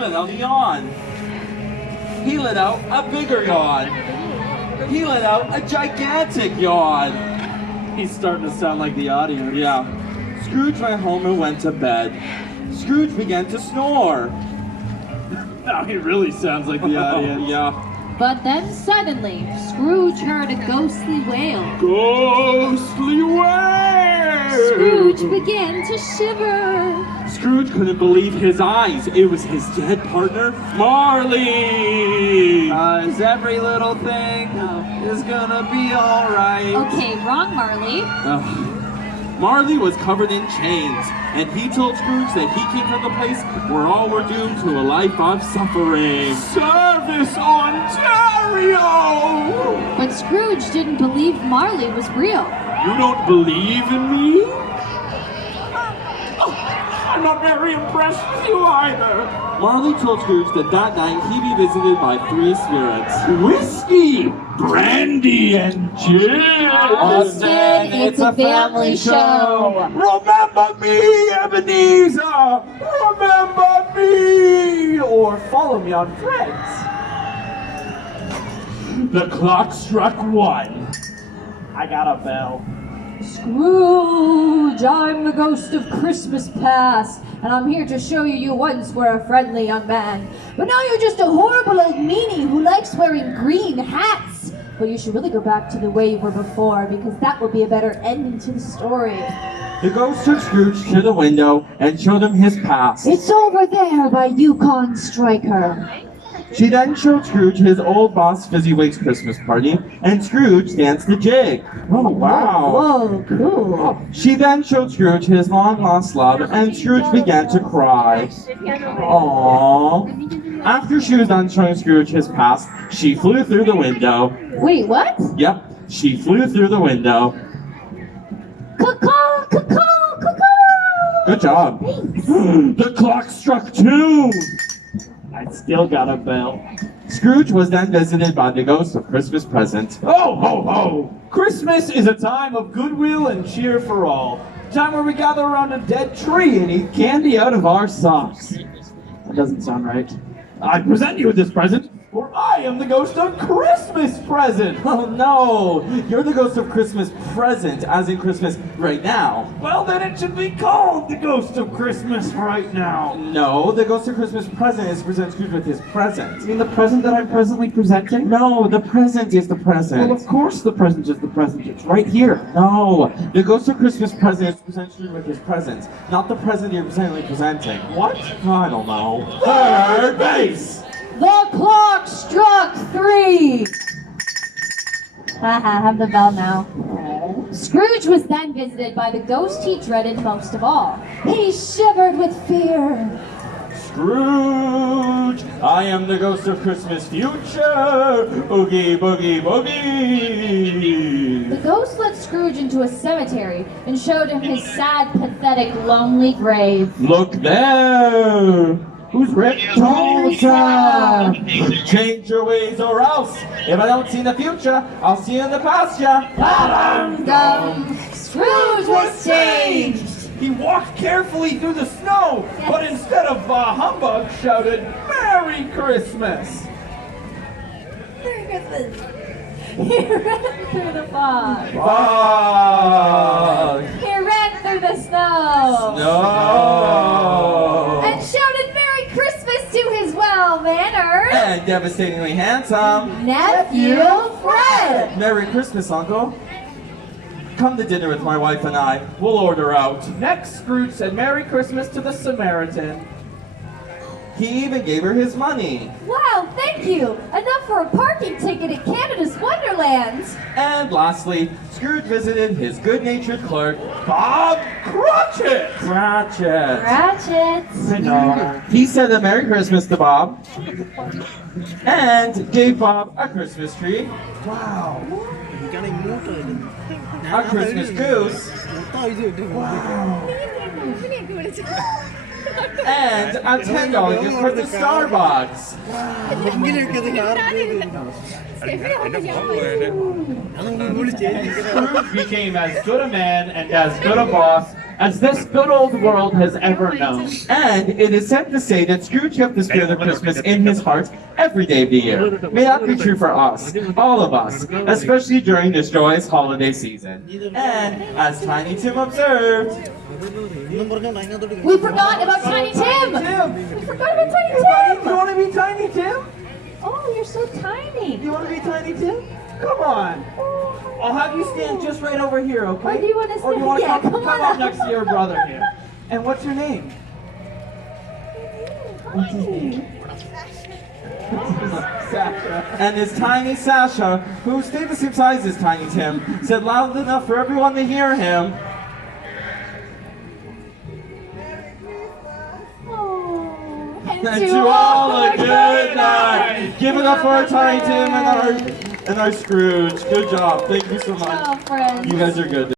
let out a yawn. He let out a bigger yawn. He let out a gigantic yawn. He's starting to sound like the audience. Yeah. Scrooge went home and went to bed. Scrooge began to snore. Now he really sounds like the audience. Yeah. But then suddenly, Scrooge heard a ghostly wail. Ghostly wail! Scrooge began to shiver. Scrooge couldn't believe his eyes. It was his dead partner, Marley! Is every little thing is gonna be alright? Okay, wrong, Marley. Marley was covered in chains, and he told Scrooge that he came from the place where all were doomed to a life of suffering. Service Ontario! But Scrooge didn't believe Marley was real. You don't believe in me? I'm not very impressed with you either. Marley told Scrooge that that night he'd be visited by 3 spirits. Whiskey, brandy, and gin. Austin, it's a family show. Remember me, Ebenezer. Remember me. Or follow me on Threads. The clock struck 1. I got a bell. Scrooge, I'm the ghost of Christmas past, and I'm here to show you once were a friendly young man. But now you're just a horrible old meanie who likes wearing green hats. But you should really go back to the way you were before, because that will be a better ending to the story. The ghost took Scrooge to the window and showed him his past. It's over there by Yukon Striker. She then showed Scrooge his old boss Fezziwig's Christmas party, and Scrooge danced the jig. Oh, wow. Whoa, cool. She then showed Scrooge his long-lost love, and Scrooge began to cry. Aww. After she was done showing Scrooge his past, she flew through the window. Wait, what? Yep, she flew through the window. Caw-caw, caw-caw, caw-caw. Good job. Thanks. The clock struck 2. I still got a bell. Scrooge was then visited by the ghost of Christmas present. Ho, ho, ho! Christmas is a time of goodwill and cheer for all. A time where we gather around a dead tree and eat candy out of our socks. That doesn't sound right. I present you with this present, for I am the ghost of Christmas present. Oh no! You're the ghost of Christmas present, as in Christmas right now. Well, then it should be called the ghost of Christmas right now. No, the ghost of Christmas present is to present Scrooge with his present. You mean the present that I'm presently presenting? No, the present is the present. Well, of course the present is the present. It's right here. No, the ghost of Christmas present is to present Scrooge with his present, not the present you're presently presenting. What? I don't know. Third base! The clock struck 3! Haha, have the bell now. Scrooge was then visited by the ghost he dreaded most of all. He shivered with fear. Scrooge, I am the ghost of Christmas future. Oogie boogie boogie. The ghost led Scrooge into a cemetery and showed him his sad, pathetic, lonely grave. Look there. Who's Rick Tulsa? Change your ways or else. If I don't see in the future, I'll see you in the past, yeah. Dum. Scrooge was changed. He walked carefully through the snow, but instead of humbug, shouted, Merry Christmas! Merry Christmas. He ran through the fog. Fog. He ran through the snow. No. And shouted Merry Christmas to his well-mannered And devastatingly handsome nephew Fred. Merry Christmas, Uncle. Come to dinner with my wife and I. We'll order out. Next, Scrooge said Merry Christmas to the Samaritan. He even gave her his money. Wow, thank you. Enough for a parking ticket at Canada's Wonderland. And lastly, Scrooge visited his good-natured clerk, Bob Cratchit. Ratchet. He said a Merry Christmas to Bob and gave Bob a Christmas tree, Wow. a Christmas goose, and a $10 gift card to Starbucks. Scrooge became as good a man and as good a boss as this good old world has ever known. And it is said to say that Scrooge kept the spirit of Christmas in his heart every day of the year. May that be true for us, all of us, especially during this joyous holiday season. And as Tiny Tim observed, We forgot about Tiny Tim! We forgot about Tiny Tim! You want to be Tiny Tim? Oh, you're so tiny. You want to be Tiny Tim? Come on. I'll have you stand just right over here, okay? Oh, do you want to Or stand? you want to Yeah, come come on up up. next to your brother here? And what's your name? Sasha. and his tiny Sasha, who stayed the same size as Tiny Tim, said loud enough for everyone to hear him, Oh, and to all a good night. Give it up for our Tiny Tim and our Scrooge. Good job. Thank you so Good much. job, friends. You guys are good.